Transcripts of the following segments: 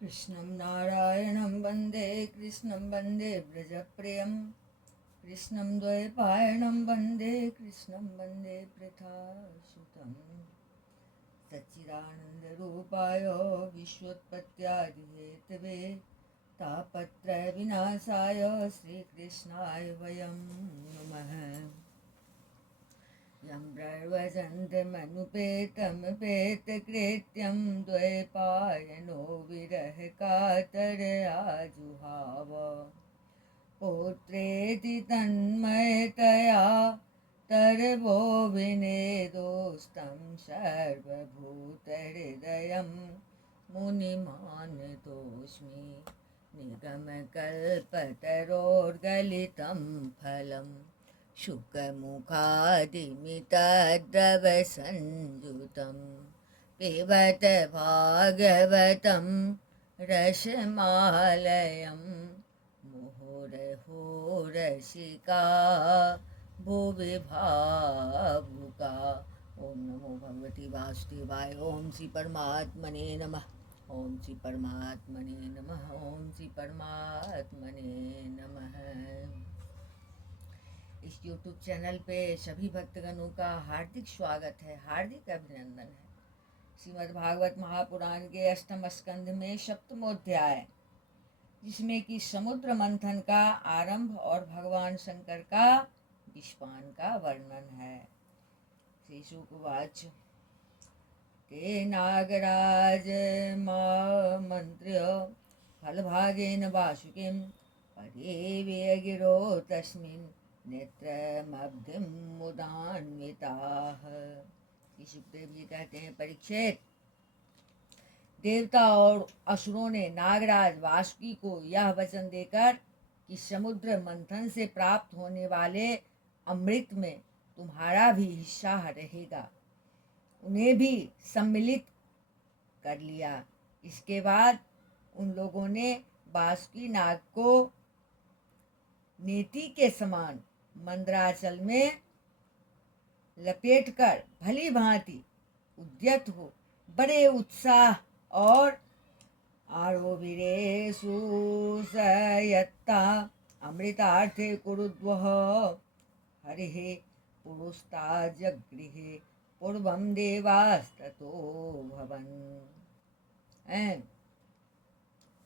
कृष्णं नारायणं वन्दे कृष्णं वन्दे व्रजप्रियं कृष्णं द्वैपायनं वन्दे कृष्णं वन्दे पृथासुतं सच्चिदानन्दरूपाय विश्वोत्पत्त्यादिहेतवे तापत्रयविनाशाय श्रीकृष्णाय वयं नमः। यं प्रव्रजन्तमनुपेतमपेतकृत्यं द्वैपायनो विरहकातरया जुहाव पुत्रेति तन्मयतया तरवो विनेदोस्तं सर्वभूतहृदयं मुनिमानतोऽस्मि निगमकल्पतरोर्गलितं फलं शुकमुखादिमितद्रवसंयुतं पिबत भागवतं रसमालयं मुहुरहो रसिका भुवि भावुका। ओम नमो भगवती वासुदेवाय। ओम श्री परमात्मने नमः। ओम श्री परमात्मने नमः। ओम श्री परमात्मने नमः। इस YouTube चैनल पे सभी भक्तगणों का हार्दिक स्वागत है, हार्दिक अभिनंदन है। श्रीमद् भागवत महापुराण के अष्टम स्कंध में सप्तमोध्याय, जिसमें कि समुद्र मंथन का आरंभ और भगवान शंकर का विषपान का वर्णन है। श्री शुकवाच ते नागराज मंत्र्य फलभागेन वासुकिं परेव्यगिरो तस्मिन् नेत्रमब्धिं मुदान्विताः। सुखदेव जी कहते हैं, परीक्षित, देवता और असुरों ने नागराज वासुकी को यह वचन देकर कि समुद्र मंथन से प्राप्त होने वाले अमृत में तुम्हारा भी हिस्सा रहेगा, उन्हें भी सम्मिलित कर लिया। इसके बाद उन लोगों ने बासुकी नाग को नेति के समान मंदराचल में लपेटकर भली भांति उद्यत हो बड़े उत्साह और आरोविरेषु सयत्ता अमृतार्थे कुरुद्वः हरिः पुरुस्ताजगृहे पूर्वं देवास्ततो भवन्।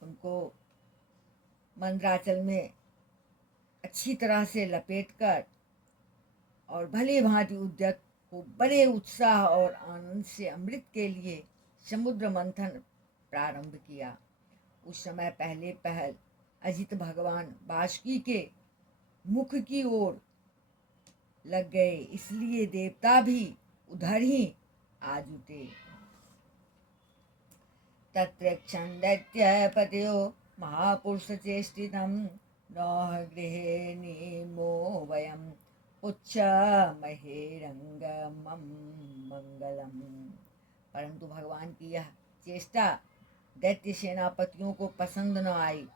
उनको मंदराचल में अच्छी तरह से लपेटकर और भली भांति उद्यत हो बड़े उत्साह और आनंद से अमृत के लिए समुद्र मंथन प्रारंभ किया। उस समय पहले पहल अजित भगवान बासुकी के मुख की ओर लग गए, इसलिए देवता भी उधर ही आ जुटे। तत्र क्षन्दत्यपतयो महापुरुषचेष्टितं नः गृहे नीमो वयं पुच्छमहेरंगमं मंगलम। परंतु भगवान की यह चेष्टा दैत्य सेनापतियों को पसंद न आई।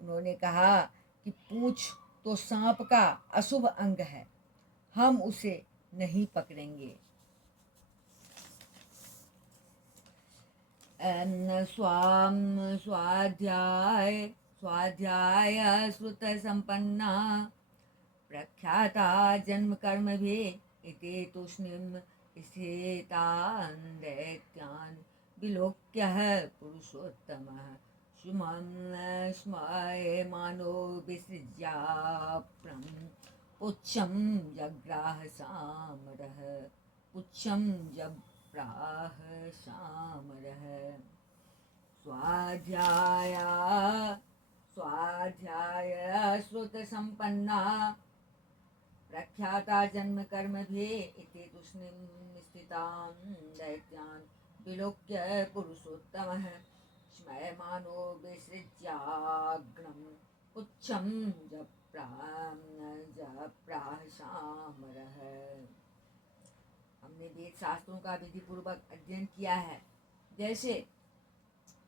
उन्होंने कहा कि पूंछ तो सांप का अशुभ अंग है, हम उसे नहीं पकड़ेंगे। स्वाध्याय श्रुत संपन्ना प्रख्याता जन्म कर्म भी इति तुष्णिम स्थितान् दैत्यान् विलोक्य पुरुषोत्तमः स्मयमानो विसृज्याप्रं पुच्छं जग्राह सामरः पुच्छं जग्राह सामरः। स्वाध्याय श्रुत संपन्ना प्रख्याता जन्म कर्म भी इति तुष्णिं स्थितान् दैत्यान् विलोक्य पुरुषोत्तमः स्मयमानो विसृज्याग्रं पुच्छं जप्राह सामरः। हमने वेद शास्त्रों का विधि पूर्वक अध्ययन किया है। जैसे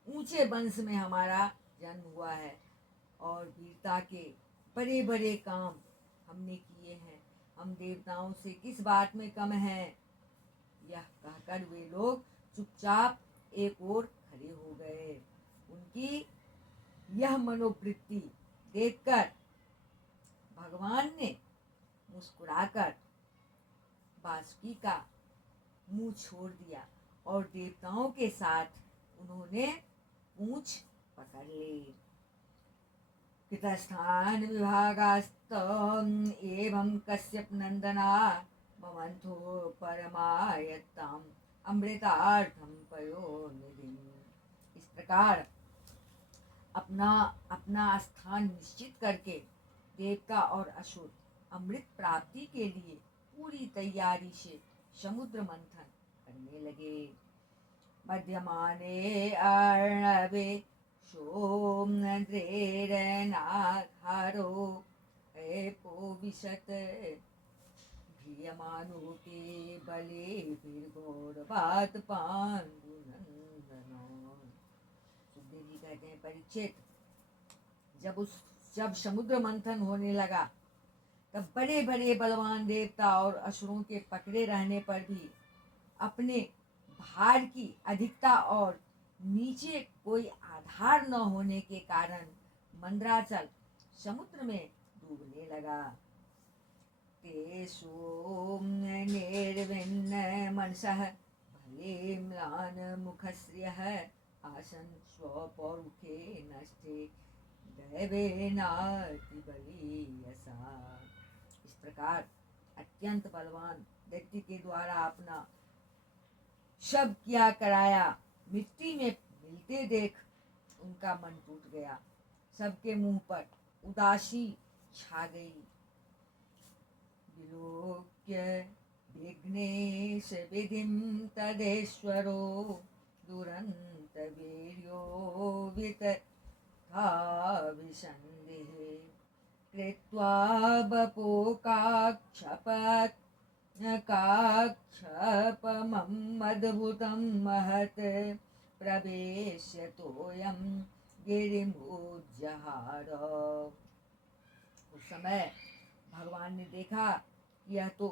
ऊंचे वंश में हमारा जन्म हुआ है और वीरता के बड़े बड़े काम हमने किए हैं, हम देवताओं से किस बात में कम हैं, यह कहकर वे लोग चुपचाप एक ओर खड़े हो गए। उनकी यह मनोवृत्ति देखकर भगवान ने मुस्कुराकर बासुकी का मुंह छोड़ दिया और देवताओं के साथ उन्होंने पूंछ पकड़ ली। कृतस्थान विभागास्त एवं कश्यप नंदना भवन्तो परमायत्ताम अमृतार्थम पयोनिधिम। इस प्रकार अपना अपना स्थान निश्चित करके देवता और असुर अमृत प्राप्ति के लिए पूरी तैयारी से समुद्र मंथन करने लगे। मध्यमाने अर्णवे सोमद्रेरनाघारो एपोविशत ध्रियमानोऽपि बलेभिर्घोरवात् पाण्डुनन्दनो। सुखदेव जी कहते हैं, परीक्षित, जब समुद्र मंथन होने लगा तब बड़े बड़े बलवान देवता और असुरों के पकड़े रहने पर भी अपने भार की अधिकता और नीचे कोई आधार न होने के कारण मंदराचल समुद्र में डूबने लगा। तेषु निर्विन्न मनसः भले म्लान मुखश्रियः आसन् स्वपौरुखे नष्टे दैवेनाति बलीयसा। इस प्रकार अत्यंत बलवान दैत्य के द्वारा अपना शव किया कराया मिट्टी में मिलते देख उनका मन टूट गया। सबके मुंह पर उदासी छा गई। विलोक्य विघ्नेश विधिं तदेश्वरो दुरंत वीर्यो वितथा विसन्देहे कृत्वा बपोकाक्षपत् काक्षपमद्भुतं महत् प्रवेश्य तोयं गिरिमुज्जहार। उस समय भगवान ने देखा कि यह तो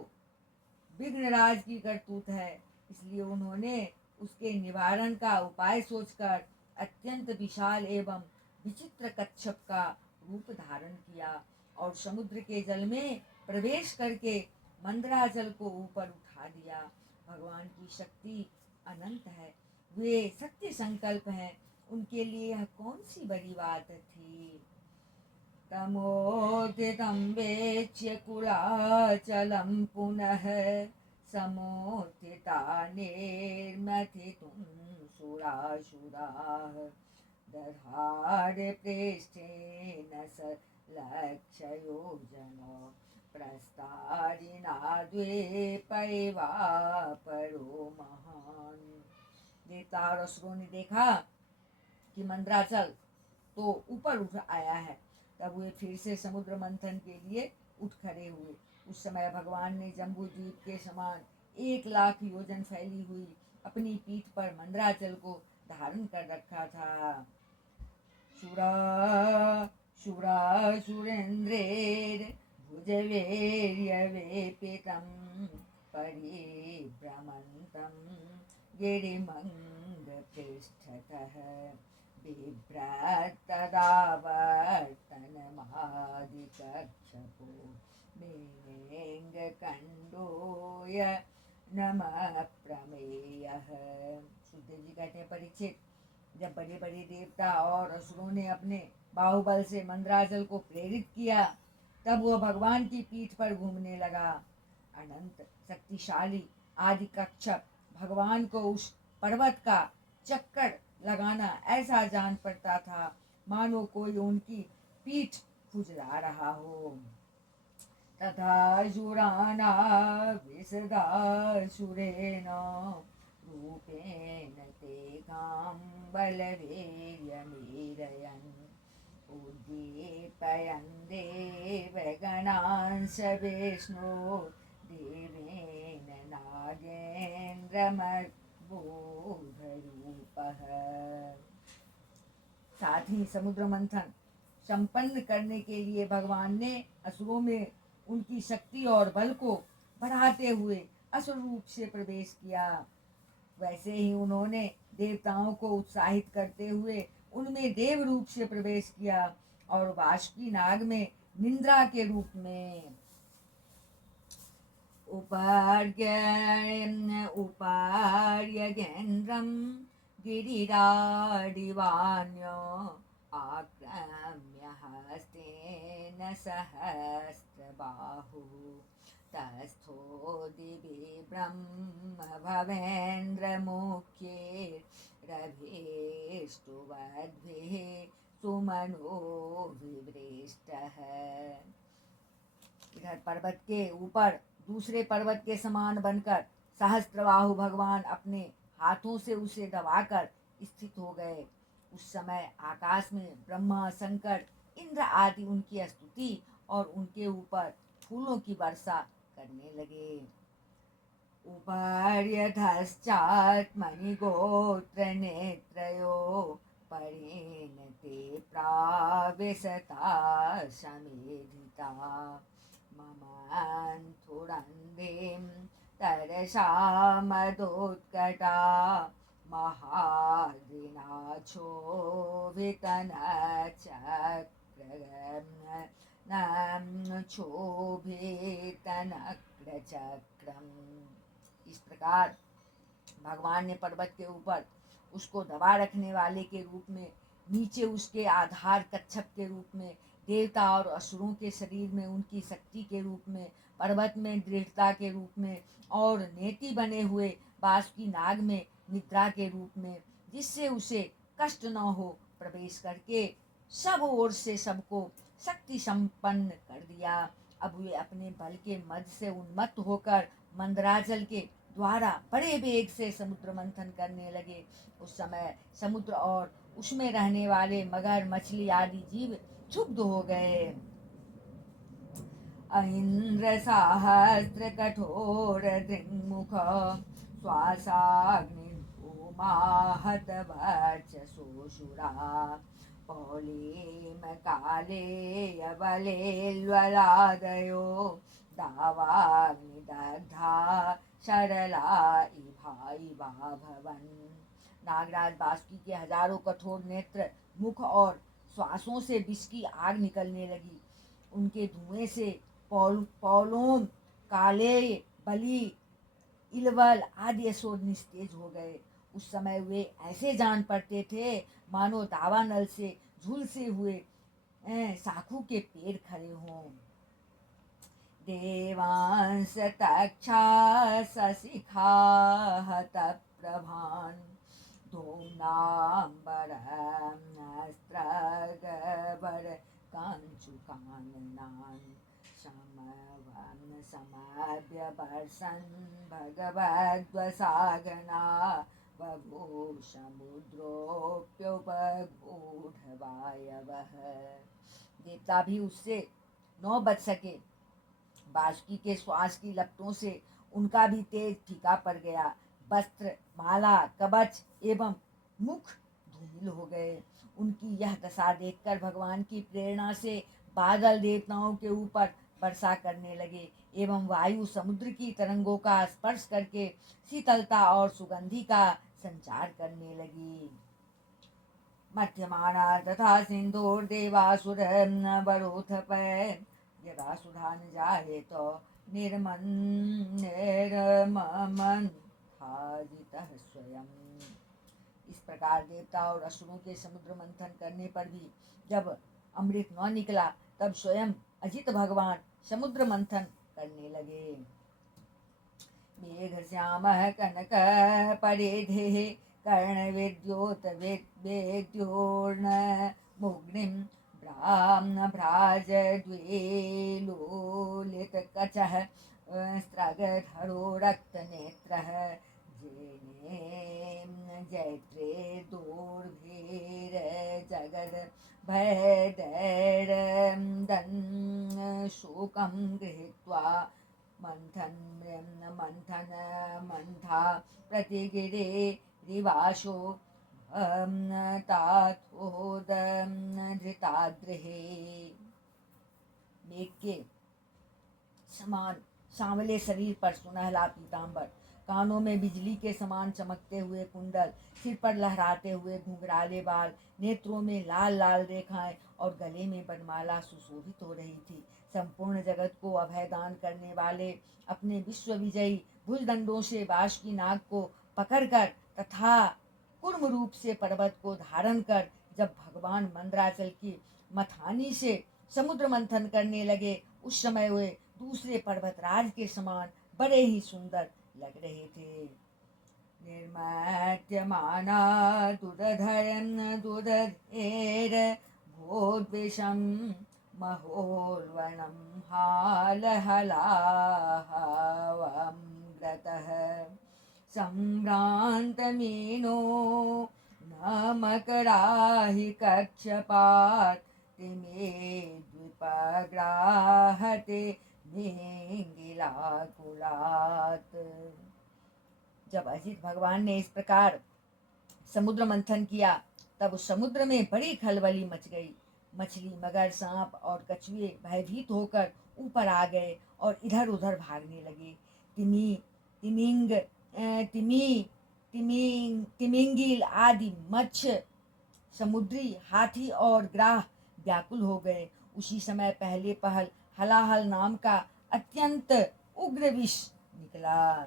विघ्नराज की करतूत है, इसलिए उन्होंने उसके निवारण का उपाय सोचकर अत्यंत विशाल एवं विचित्र कच्छप का रूप धारण किया और समुद्र के जल में प्रवेश करके मंदराचल को ऊपर उठा दिया। भगवान की शक्ति अनंत है, वे सत्य संकल्प हैं, उनके लिए यह कौन सी बड़ी बात थी। तमोदितं वेच्य कुलाचलं पुनः समोत्थिता निर्मथितुं सुरासुराः दधारे पृष्ठेन स लक्षयोजनो प्रस्तारिणा द्वीपैवापरो महान्। देवता और असुरों ने देखा कि मंदराचल तो ऊपर उठ आया है, तब वे फिर से समुद्र मंथन के लिए उठ खड़े हुए। उस समय भगवान ने जम्बू द्वीप के समान 1,00,000 योजन फैली हुई अपनी पीठ पर मंदराचल को धारण कर रखा था। सुरेंद्रेर भुजवेर्यवेपितं परिभ्रमन्तं गिरिमङ्गपृष्ठतः बिभ्रत्तदावर्तनमादिकक्षपो मेनेङ्गकण्डोय नमः प्रमेयः। सुखदेव जी कहते हैं, परीक्षित, जब बड़े बड़े देवता और असुरों ने अपने बाहुबल से मंदराचल को प्रेरित किया, तब वह भगवान की पीठ पर घूमने लगा। अनंत शक्तिशाली आदि कच्छप भगवान को उस पर्वत का चक्कर लगाना ऐसा जान पड़ता था मानो कोई उनकी पीठ खुजला रहा हो। तथा जुराना विसदा सुरेण रूपेण ते कां बलवीर्यमीरयन् उद्दीपयन् देवगणांस विष्णु देवेन नागेन्द्रमद्बोधरूपः। साथ ही समुद्र मंथन संपन्न करने के लिए भगवान ने असुरों में उनकी शक्ति और बल को बढ़ाते हुए असुर रूप से प्रवेश किया। वैसे ही उन्होंने देवताओं को उत्साहित करते हुए उनमें देव रूप से प्रवेश किया और वासुकी नाग में निंद्रा के रूप में। उपार्यगेन्द्रं गिरिराडिवान्यो आक्रम्य हस्तेन सहस्रबाहुः तस्थो दिवि ब्रह्मभवेन्द्रमुख्यैरभीष्टुवद्भिः सुमनो विवृष्टः। इधर पर्वत के ऊपर दूसरे पर्वत के समान बनकर सहस्त्रबाहु भगवान अपने हाथों से उसे दबाकर स्थित हो गए। उस समय आकाश में ब्रह्मा, शंकर, इंद्र आदि उनकी स्तुति और उनके ऊपर फूलों की वर्षा करने लगे। उपर्यधश्चात्मनि नेत्रयो परेण ते प्राविशता समेधिता ममान्थुरन्धीं तरसा मदोत्कटा क्षोभितनक्रचक्रम्। इस प्रकार भगवान ने पर्वत के ऊपर उसको दबा रखने वाले के रूप में, नीचे उसके आधार कच्छप के रूप में, देवता और असुरों के शरीर में उनकी शक्ति के रूप में, पर्वत में दृढ़ता के रूप में और नेति बने हुए बासुकी नाग में निद्रा के रूप में, जिससे उसे कष्ट न हो, प्रवेश करके सब ओर से सबको शक्ति संपन्न कर दिया। अब वे अपने बल के मद से उन्मत्त होकर मंदराचल के द्वारा बड़े वेग से समुद्र मंथन करने लगे। उस समय समुद्र और उसमें रहने वाले मगर, मछली आदि जीव क्षुब्ध हो गए। ऐन्द्र सहस्त्र कठोर दृङ्मुख श्वासाग्निधूमाहत वर्चसोऽसुरा पौलीम कालेय बलेल्वलादयो दावाग्निदग्धा सरला इभा भवन्। नागराज बासुकी के हजारों कठोर नेत्र, मुख और श्वासों से विष की आग निकलने लगी। उनके धुएं से पौलोम, काले, बलि, इलवल आदि असुर निस्तेज हो गए। उस समय वे ऐसे जान पड़ते थे मानो दावानल से झुलसे हुए साखू के पेड़ खड़े हों। देवांस तक्षा सशिखा हत प्रभान धूम्नाम्बरस्त्रगबर कांचुकाननान् समव्यवर्षन् भगवद्वसागना बभूव समुद्रोऽप्युपगूढवायवः। देवता भी उससे न बच सके। बासुकी के श्वास की लपटों से उनका भी तेज फीका पड़ गया। वस्त्र, माला, कवच एवं मुख धूमिल हो गए। उनकी यह दशा देखकर भगवान की प्रेरणा से बादल देवताओं के ऊपर वर्षा करने लगे एवं वायु समुद्र की तरंगों का स्पर्श करके शीतलता और सुगंधि का संचार करने लगी। मध्यमाना तथा सिंधुर्देवासुर वरोथपै यदा सुधा न जाये तो निर्ममन्थाजितः स्वयं। इस प्रकार देवता और असुरों के समुद्र मंथन करने पर भी जब अमृत न निकला, तब स्वयं अजित भगवान समुद्र मंथन करने लगे। मेघ श्यामः कनक परिधेः कर्णविद्योत वेद्योर्न मुग्निं भ्राजद्वेलोलितकचः स्त्रगधरो रक्तनेत्रः जैत्रे दोर्भिर्जगद् भयदैर्दन् शोकं गृहीत्वा मन्था प्रतिगिरे रिवाशो धृताद्रिहे। मेघ के समान सांवले शरीर पर सुनहला पीतांबर, कानों में बिजली के समान चमकते हुए कुंडल, सिर पर लहराते हुए घुंघराले बाल, नेत्रों में लाल लाल रेखाएं और गले में बनमाला सुशोभित हो रही थी। संपूर्ण जगत को अभय दान करने वाले अपने विश्व विजयी भुजदंडों से बाश की नाग को पकड़कर तथा कूर्म रूप से पर्वत को धारण कर जब भगवान मंदराचल की मथानी से समुद्र मंथन करने लगे, उस समय वे दूसरे पर्वतराज के समान बड़े ही सुंदर लग रहे थे। निर्मात्यमाना दुदधरं दुदधेर भोद्विषं महोर्वणं हालहलाहवं सम्भ्रान्तमीनो न मकराहि कक्षपात् तिमे द्विपग्राहते मेंगिलाकुलात्। जब अजित भगवान ने इस प्रकार समुद्र मंथन किया तब उस समुद्र में बड़ी खलबली मच गई। मछली, मगर, सांप और कछुए भयभीत होकर ऊपर आ गए और इधर उधर भागने लगे। तिमिंगिल आदि मत्स्य, समुद्री हाथी और ग्राह व्याकुल हो गए। उसी समय पहले पहल हलाहल नाम का अत्यंत उग्र विष निकला।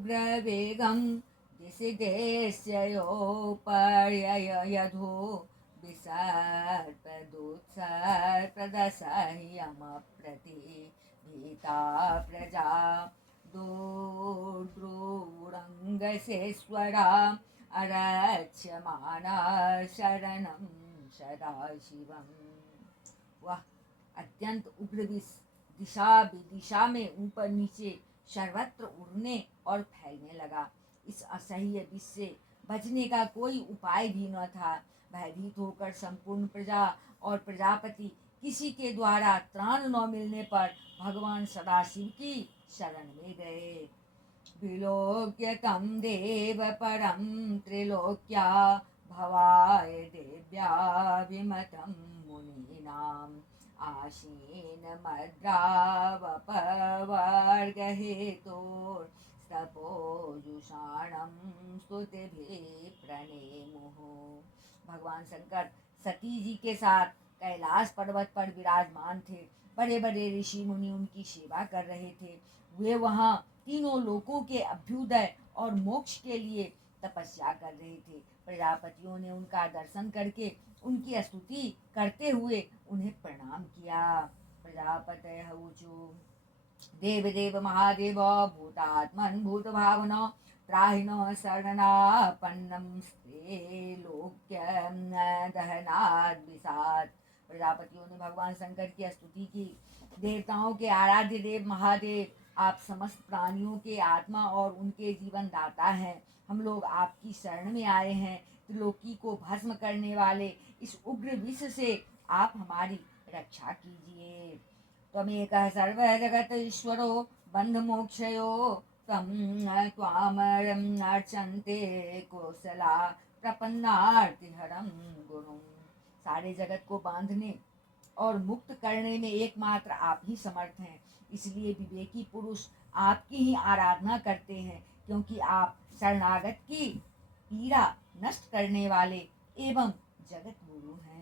ततोग्रवेगं दिशिदेशयोपर्ययधो विसर्पदुत्सर्पदसह्यमप्रति भीता प्रजा दोद्रुरङ्गसेश्वरा अरक्ष्यमाणा शरणं सदाशिवम्। वह अत्यंत उग्र विष दिशा विदिशा में ऊपर नीचे सर्वत्र उड़ने और फैलने लगा। इस असह्य विष से बचने का कोई उपाय भी न था। भयभीत होकर संपूर्ण प्रजा और प्रजापति किसी के द्वारा त्राण न मिलने पर भगवान सदाशिव की शरण में गए। विलोक्य तं देव परं त्रिलोक्या भवाय देव्या विमतं मुनीनाम् आशीन मद्रावपवर्गहेतोस्तपोजुषाणं स्तुतिभिः प्रणेमुः। भगवान शंकर सती जी के साथ कैलाश पर्वत पर विराजमान थे। बड़े बड़े ऋषि मुनि उनकी सेवा कर रहे थे। वे वहाँ तीनों लोकों के अभ्युदय और मोक्ष के लिए तपस्या कर रहे थे। प्रजापतियों ने उनका दर्शन करके उनकी स्तुति करते हुए उन्हें प्रणाम किया। प्रजापतयः ऊचु देव देव महादेव भूतात्मन भूत भावन त्राहिण शरणापन्नं स्ते लोक्यं दहनाद् विषात्। प्रजापतियों ने भगवान शंकर की स्तुति की। देवताओं के आराध्य देव महादेव, आप समस्त प्राणियों के आत्मा और उनके जीवन दाता हैं। हम लोग आपकी शरण में आए हैं। त्रिलोकी को भस्म करने वाले इस उग्र विष से आप हमारी रक्षा कीजिए। त्वमेकः सर्वजगत ईश्वरो बन्धमोक्षयो त्वामरं अर्चन्ते कोसला प्रपन्नार्तिहरं गुरुं। सारे जगत को बांधने और मुक्त करने में एकमात्र आप ही समर्थ हैं। इसलिए विवेकी पुरुष आपकी ही आराधना करते हैं, क्योंकि आप शरणागत की पीड़ा नष्ट करने वाले एवं जगत गुरु हैं।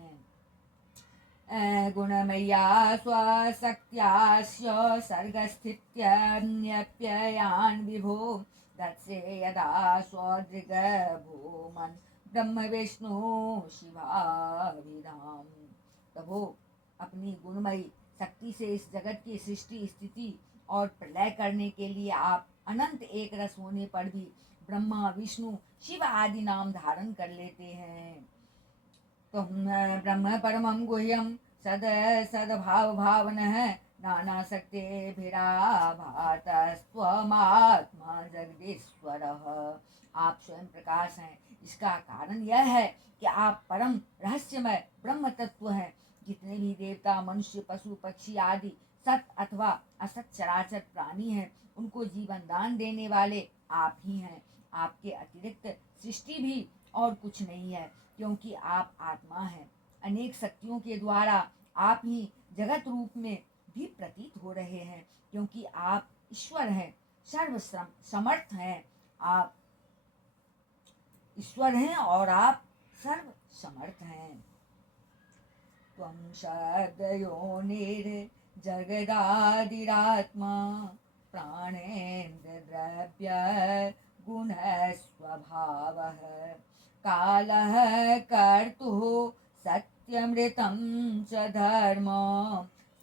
गुणमय्या स्वशक्त्यास्य सर्गस्थित्यप्ययान् विभो दत्से यदा स्वदृग्भूमन् ब्रह्म विष्णु शिवाभिधाम। प्रभो, अपनी गुणमयी शक्ति से इस जगत की सृष्टि, स्थिति और प्रलय करने के लिए आप अनंत एक रस होने पर भी ब्रह्मा, विष्णु, शिव आदि नाम धारण कर लेते हैं। तुम ब्रह्म परमं गुह्यं सद्भाव भावनः नाना शक्तिभिराभातस्त्वमात्मा जगदीश्वरः। आप स्वयं प्रकाश हैं। इसका कारण यह है कि आप परम रहस्यमय ब्रह्म तत्व हैं। जितने भी देवता, मनुष्य, पशु, पक्षी आदि सत अथवा असत चराचर प्राणी हैं, उनको जीवन दान देने वाले आप ही हैं। आपके अतिरिक्त सृष्टि भी और कुछ नहीं है, क्योंकि आप आत्मा हैं। अनेक शक्तियों के द्वारा आप ही जगत रूप में भी प्रतीत हो रहे हैं, क्योंकि आप ईश्वर हैं, सर्व समर्थ हैं। आप ईश्वर हैं और आप सर्व समर्थ हैं। त्वं शब्दयोनिर्जगदादिरात्मा प्राणेन्द्रद्रव्य गुणस्वभावः कालः कर्तुः सत्यमृतं च धर्म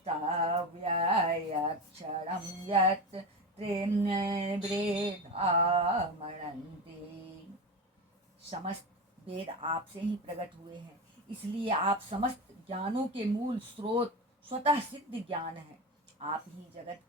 स्तव्ययक्षरं यत् त्रिम्नेवृधामणन्ति। समस्त वेद आपसे ही प्रकट हुए हैं, इसलिए आप समस्त ज्ञानों के मूल स्रोत स्वतः सिद्ध ज्ञान है। आप ही जगत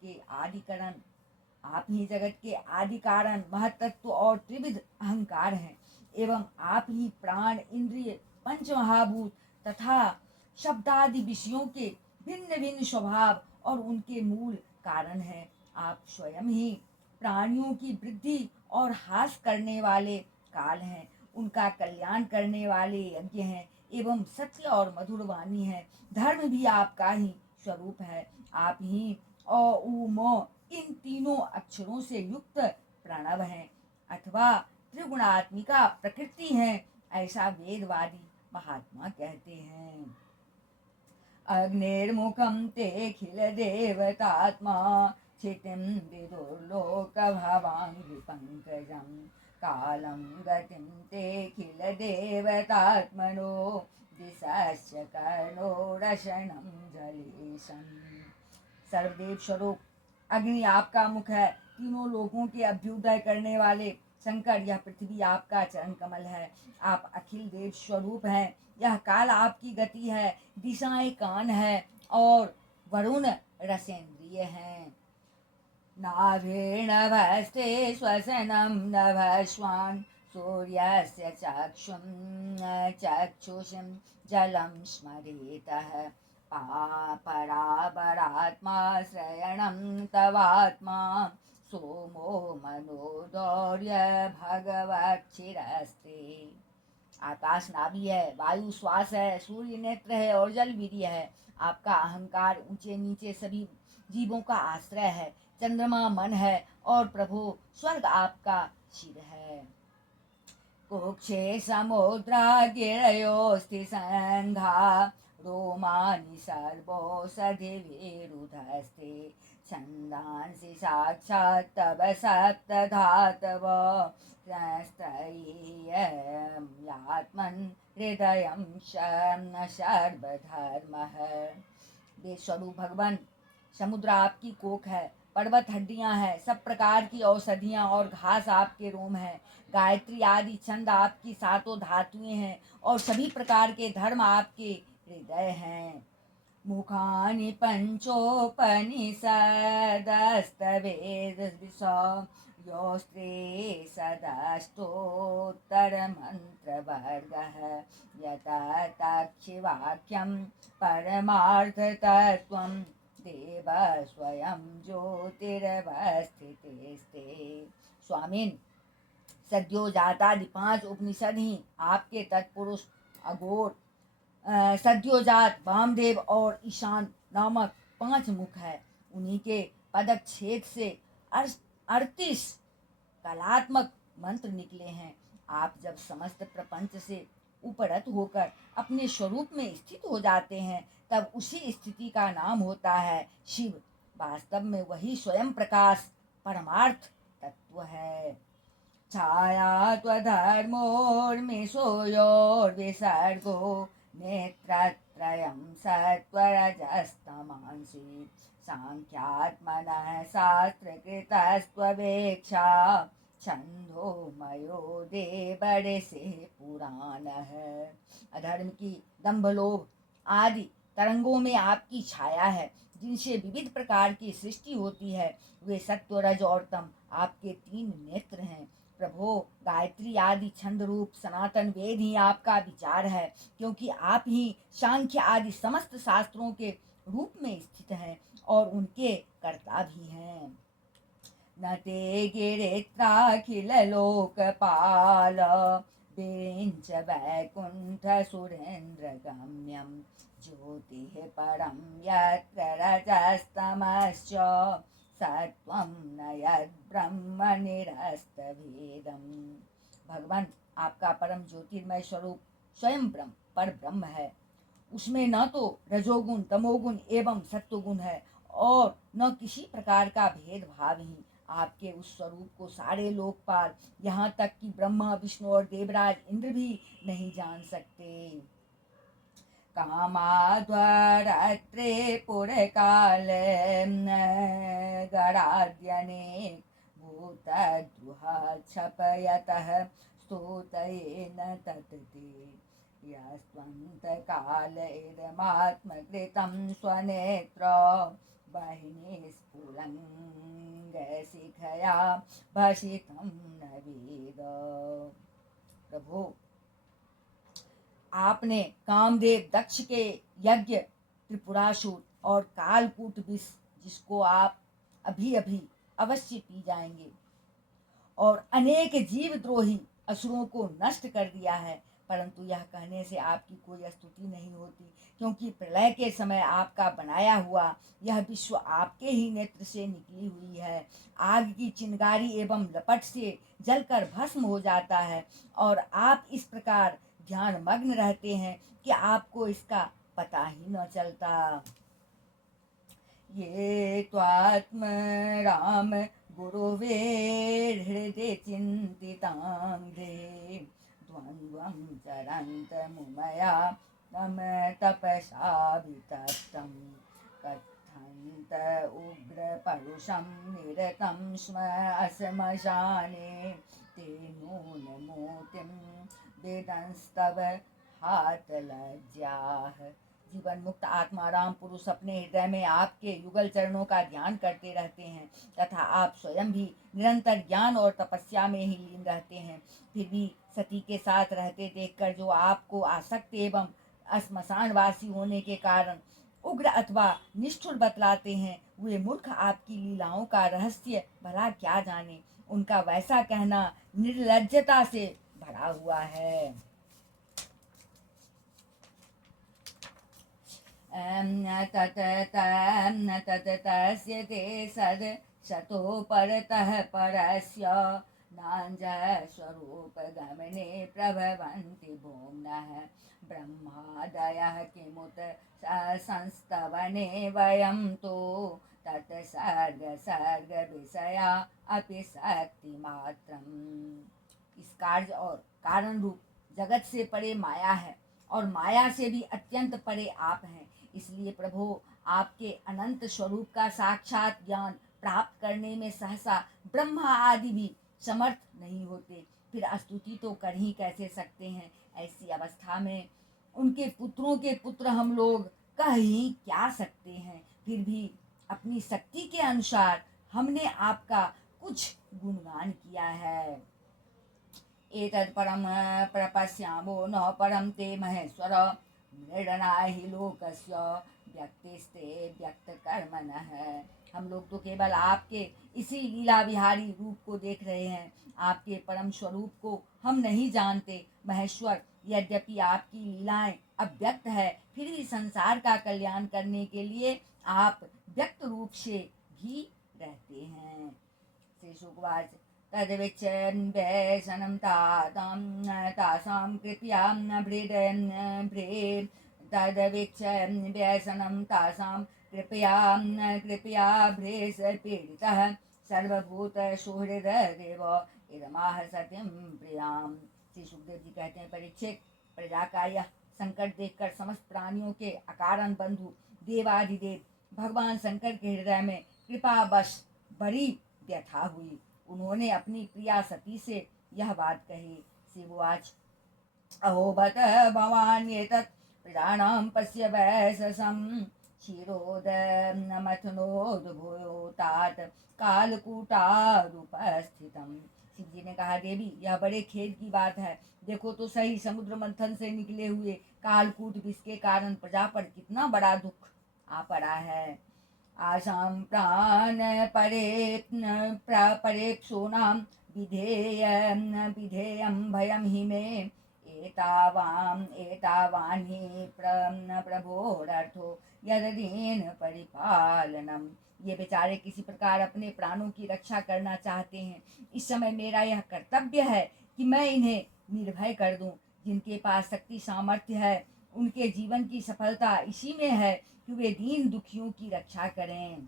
के आदि कारण महतत्व और त्रिविध अहंकार हैं, एवं आप ही प्राण, इंद्रिय, पंच महाभूत तथा शब्दादि विषयों के भिन्न भिन्न स्वभाव और उनके मूल कारण हैं। आप स्वयं ही प्राणियों की वृद्धि और ह्रास करने वाले काल हैं, उनका कल्याण करने वाले यज्ञ हैं, एवं सत्य और मधुर वाणी है। धर्म भी आपका ही स्वरूप है। आप ही अ उ म इन तीनों अक्षरों से युक्त प्रणव हैं, अथवा त्रिगुणात्मिका प्रकृति है, ऐसा वेदवादी महात्मा कहते हैं। अग्निर्मुखं तेऽखिल देवतात्मा क्षितिं विदुर्लोकभवाङ्घ्रिपङ्कजं कालं गतिं तेऽखिल देवतात्मनो दिशश्च कर्णोरशनं जलेशम्। सर्वदेव स्वरूप अग्नि आपका मुख है, तीनों लोगों के अभ्युदय करने वाले शंकर, यह पृथ्वी आपका चरण कमल है। आप अखिल देव स्वरूप हैं, यह काल आपकी गति है, दिशाएं कान है और वरुण रसेंद्रिय हैं। नाभिर्नभस्ते श्वसनं नभस्वान् सूर्यस्य चक्षुषं जलं स्मरेतः परापरात्मा श्रयणं तवात्मा सोमो मनोदौर्य भगवक्षिरस्ते। आकाश नाभि है, वायु श्वास है, सूर्य नेत्र है और जल वीर्य है। आपका अहंकार ऊंचे नीचे सभी जीवों का आश्रय है। चंद्रमा मन है और प्रभु स्वर्ग आपका शिर है। कुक्षे समुद्रा गिरयोस्ति संघा रोमानि सर्वोषधिविरुधस्ते छन्दांसि साक्षात् तव सप्तधातव यात्मन् हृदयं सर्वधर्मः। बेस्वरूप भगवान, समुद्र आपकी कोख है, पर्वत हड्डियां हैं, सब प्रकार की औषधियां और घास आपके रोम है, गायत्री आदि छंद आपकी सातों धातुएं हैं और सभी प्रकार के धर्म आपके हृदय हैं। मुखानि पंचोपनिषदस्तवेदविषयोस्त्रे सदस्तोत्तरमन्त्रवर्गः यततक्षिवाक्यं परमार्थतत्त्वं देव स्वयं ज्योतिरवस्थितेस्ते। स्वामिन, सद्योजातादि 5 उपनिषद ही आपके तत्पुरुष अघोर, सद्योजात, वामदेव और ईशान नामक 5 मुख है। उन्हीं के पदच्छेद से 38 कलात्मक मंत्र निकले हैं। आप जब समस्त प्रपंच से उपरत होकर अपने स्वरूप में स्थित हो जाते हैं, तब उसी स्थिति का नाम होता है शिव। वास्तव में वही स्वयं प्रकाश परमार्थ तत्व है। छाया त्वधर्मोर्मिषोयोर्विसर्गो नेत्रत्रयं सत्वरजस्तमांसि सांख्यात्मनः शास्त्रकृतस्त्ववेक्षा छंदोमयो दे बड़े से पुराण है। अधर्म की दंभ लोभ आदि तरंगों में आपकी छाया है, जिनसे विविध प्रकार की सृष्टि होती है। वे सत्व, रज और तम आपके 3 नेत्र हैं। प्रभो, गायत्री आदि छंद रूप सनातन वेद ही आपका विचार है, क्योंकि आप ही सांख्य आदि समस्त शास्त्रों के रूप में स्थित हैं और उनके कर्ता भी हैं। न ते गिरित्राखिल लोकपाल विरिञ्च वैकुण्ठ सुरेन्द्र गम्यं ज्योतिः परं यत्र रजस्तमश्च सत्वं न यद्ब्रह्मनिरस्तभेदम्। भगवान, आपका परम ज्योतिर्मय स्वरूप स्वयं ब्रह्म पर ब्रह्म है। उसमें न तो रजोगुण, तमोगुण एवं सत्वगुण है और न किसी प्रकार का भेदभाव ही। आपके उस स्वरूप को सारे लोकपाल, यहाँ तक कि ब्रह्मा, विष्णु और देवराज इंद्र भी नहीं जान सकते। कामाद्वरत्रे पुरकाले गणाद्यनेक भूतद्रुहच्छपयतः स्तोतयेन तत्ते यस्त्वन्तकालैरमात्मकृतं स्वनेत्र बहिनी स्फुलङ्गशिखया भसितं न वेद। प्रभु, आपने कामदेव दक्ष के यज्ञ, त्रिपुरासुर और कालकूट विष, जिसको आप अभी अभी अवश्य पी जाएंगे, और अनेक जीवद्रोही असुरों को नष्ट कर दिया है, परंतु यह कहने से आपकी कोई स्तुति नहीं होती, क्योंकि प्रलय के समय आपका बनाया हुआ यह विश्व आपके ही नेत्र से निकली हुई है। आग की चिंगारी एवं लपट से जलकर भस्म हो जाता है और आप इस प्रकार ध्यान मग्न रहते हैं कि आपको इसका पता ही न चलता। ये त्वात्म राम गुरुवेर्हृदय चिन्तिताङ्घ्रे द्वन्द्वं चरन्तमुमया तम तपसा वितप्तं कथन्त उग्रपरुषं निरतं स्म असमशाने ते नूनमूर्तिं वेदंस्तव हातलज्जाः। जीवन मुक्त आत्मा राम पुरुष अपने हृदय में आपके युगल चरणों का ध्यान करते रहते हैं तथा आप स्वयं भी निरंतर ज्ञान और तपस्या में ही लीन रहते हैं। फिर भी सती के साथ रहते देखकर जो आपको आसक्त एवं श्मशानवासी होने के कारण उग्र अथवा निष्ठुर बतलाते हैं, वे मूर्ख आपकी लीलाओं का रहस्य भला क्या जाने। उनका वैसा कहना निर्लज्जता से भरा हुआ है। तस्य ते सद शतो परतः परस्य नाञ्जस्वरूपगमने प्रभवन्ति भूम्नः ब्रह्मादयः किमुत संस्तवने वयं तो तत्सर्ग विषया अपि शक्तिमात्रम्। इस कार्य और कारण रूप जगत से परे माया है और माया से भी अत्यंत परे आप हैं। इसलिए प्रभु, आपके अनंत स्वरूप का साक्षात ज्ञान प्राप्त करने में सहसा ब्रह्मा आदि भी समर्थ नहीं होते, फिर स्तुति तो कर ही कैसे सकते हैं। ऐसी अवस्था में उनके पुत्रों के पुत्र हम लोग कह ही क्या सकते हैं। फिर भी अपनी शक्ति के अनुसार हमने आपका कुछ गुणगान किया है। एतत् परम प्रपश्यामो न परम ते महेश्वर मृडना हि लोकस्य व्यक्तिस्ते व्यक्त कर्मणः। हम लोग तो केवल आपके इसी लीला विहारी रूप को देख रहे हैं, आपके परम स्वरूप को हम नहीं जानते। महेश्वर, यद्यपि आपकी लीलाएं अव्यक्त है, फिर भी संसार का कल्याण करने के लिए आप व्यक्त रूप से भी रहते हैं। श्री शुकवाच तद्विच्छेदं तासां कृपयां भ्रे तद्विच्छेदं तासां कृपया भ्रेष पीडितः सर्वभूत सुहृदेव इदमाह सतीं प्रियां। श्री सुखदेव जी कहते हैं, परीक्षित, प्रजा का यह संकट देखकर समस्त प्राणियों के अकारण बंधु देवाधिदेव भगवान शंकर के हृदय में कृपा बश बड़ी व्यथा हुई। उन्होंने अपनी प्रिया सती से यह बात कही। शिववाच अहो बत भवान् एतत् प्रजानां पश्य वैशसं क्षीरोदमथनोद्भूतात् कालकूटादुपस्थितम्। शिव जी ने कहा, देवी, यह बड़े खेद की बात है। देखो तो सही, समुद्र मंथन से निकले हुए कालकूट विष के कारण प्रजा पर कितना बड़ा दुख आ पड़ा है। आसां प्राण परेक्षूणां विधेयं भयं हि मे एतावान्हि प्रभोरर्थो यदीन परिपालनम। ये बेचारे किसी प्रकार अपने प्राणों की रक्षा करना चाहते हैं। इस समय मेरा यह कर्तव्य है कि मैं इन्हें निर्भय कर दूं। जिनके पास शक्ति सामर्थ्य है उनके जीवन की सफलता इसी में है कि वे दीन दुखियों की रक्षा करें।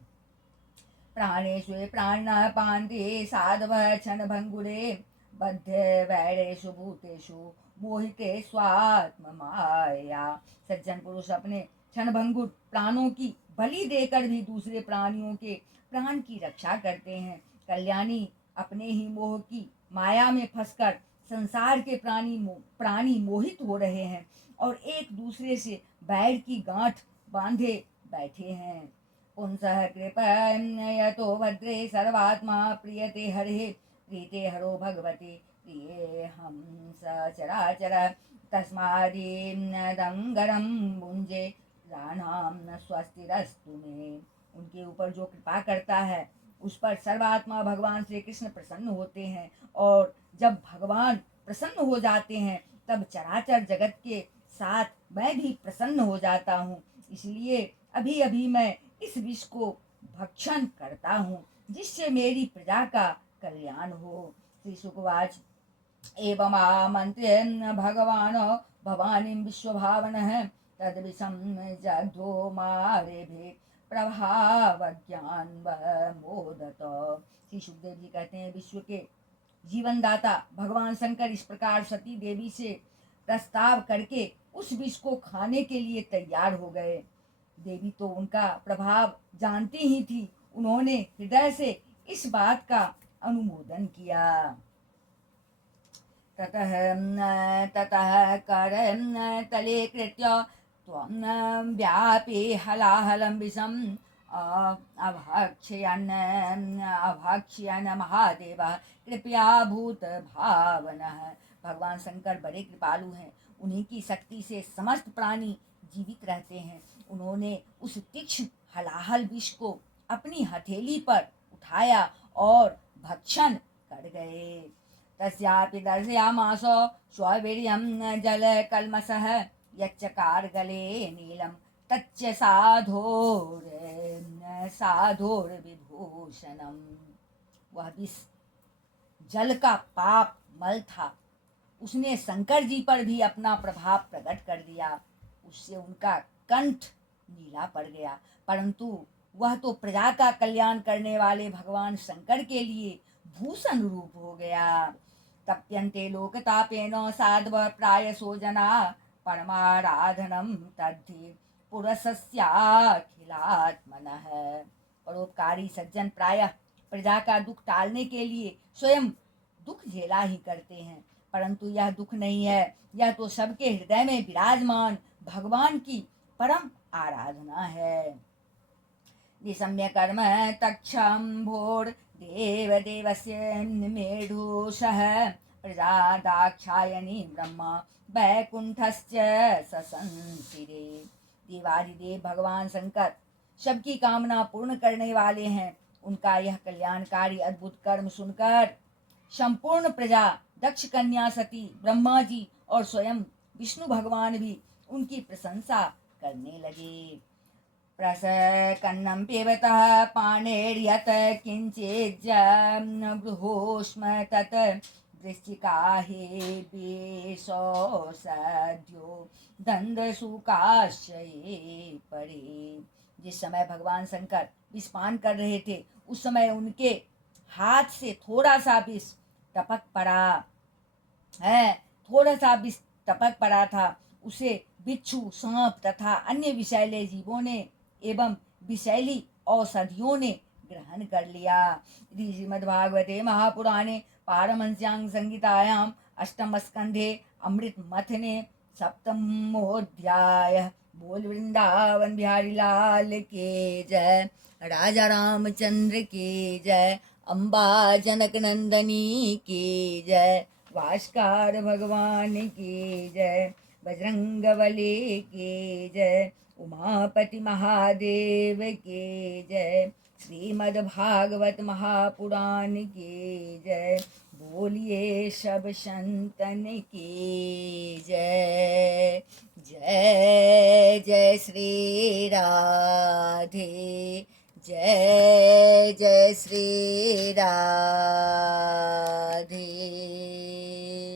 प्राणेषु प्राणपान्ते साधव क्षणभङ्गुरे बद्धे वैरेषु भूतेषु मोहिते स्वात्म माया। सज्जन पुरुष अपने क्षणभंगुर प्राणों की बलि देकर भी दूसरे प्राणियों के प्राण की रक्षा करते हैं। कल्याणी अपने ही मोह की माया में फंसकर संसार के प्राणी मोहित हो रहे हैं और एक दूसरे से बैर की गांठ बांधे बैठे हैं। पुंसः कृपयतो भद्रे सर्वात्मा प्रियते हरे प्रीते हरो भगवते प्रिये हम सचराचर तस्मादंगरम भुंजे राणाम स्वस्तिरस्तु मे। उनके ऊपर जो कृपा करता है उस पर सर्वात्मा भगवान श्री कृष्ण प्रसन्न होते हैं और जब भगवान प्रसन्न हो जाते हैं तब चराचर जगत के साथ मैं भी प्रसन्न हो जाता हूँ। इसलिए अभी अभी मैं इस विष को भक्षण करता हूँ जिससे मेरी प्रजा का कल्याण हो। श्री शुकवाच एवं आमन्त्र्य भगवान भवानी विश्वभावनः तद्विषं जग्धो मारेभे प्रभावज्ञान मोदत। श्री सुखदेव जी कहते हैं विश्व के जीवन दाता भगवान शंकर इस प्रकार सती देवी से प्रस्ताव करके उस विष को खाने के लिए तैयार हो गए। देवी तो उनका प्रभाव जानती ही थी। उन्होंने हृदय से इस बात का अनुमोदन किया। ततः करं तले कृत्य त्वं व्यापी हलाहलं विषम् अभक्ष्यन् महादेवः कृपया भूत भावनः। भगवान शंकर बड़े कृपालु हैं। उन्हीं की शक्ति से समस्त प्राणी जीवित रहते हैं। उन्होंने उस तीक्ष्ण हलाहल विष को अपनी हथेली पर उठाया और भक्षण कर गए। तस्यापि दर्शयामास स्ववीर्यं जलकल्मषः यच्चकार गले नीलं तच्च साधोर्विभूषणम्। वह विष जल का पाप मल था। उसने शंकर जी पर भी अपना प्रभाव प्रकट कर दिया। उससे उनका कंठ नीला पड़ गया, परंतु वह तो प्रजा का कल्याण करने वाले भगवान शंकर के लिए भूषण रूप हो गया। तप्यन्ते लोकतापेन साध्व प्रायसो जना परमाराधनम तद्धि पुरसस्याखिलात्मनः। परोपकारी सज्जन प्रायः प्रजा का दुख टालने के लिए स्वयं दुख झेला ही करते हैं, परंतु यह दुख नहीं है, यह तो सबके हृदय में विराजमान भगवान की परम आराधना है। निशम्य कर्म तक्षम्भोर देव देवस्य मेढुषः प्रजा दाक्षायणी ब्रह्मा वैकुंठश्च ससंसिरे। देवादिदेव भगवान शंकर सबकी कामना पूर्ण करने वाले हैं। उनका यह कल्याणकारी अद्भुत कर्म सुनकर संपूर्ण प्रजा, दक्ष कन्या सती, ब्रह्मा जी और स्वयं विष्णु भगवान भी उनकी प्रशंसा करने लगे। प्रसकन्नं पिबतः पाणेर्यत् किञ्चिज्जगृहोष्म तत् वृश्चिकाहेर्विशो सद्यो दंदसुकाश्रये परे। जिस समय भगवान शंकर विष पान कर रहे थे उस समय उनके हाथ से थोड़ा सा विष टपक पड़ा है, थोड़ा सा विष टपक पड़ा था। उसे बिच्छू, सांप तथा अन्य विषैले जीवों ने एवं विषैली औषधियों ने ग्रहण कर लिया। श्रीमद्भागवते महापुराणे पारमहंस्यां संहितायां अष्टम स्कंधे अमृत मथने सप्तमोऽध्याय। बोल वृंदावन बिहारी लाल के जय, राजा रामचंद्र के जय, अम्बा जनक नंदनी के जय, भास्कर भगवान के जय, बजरंगबली के जय, उमापति महादेव के जय, श्रीमद्भागवत महापुराण के जय। बोलिए सब संतन की जय। जय जय श्री राधे, जय जय श्री राधे।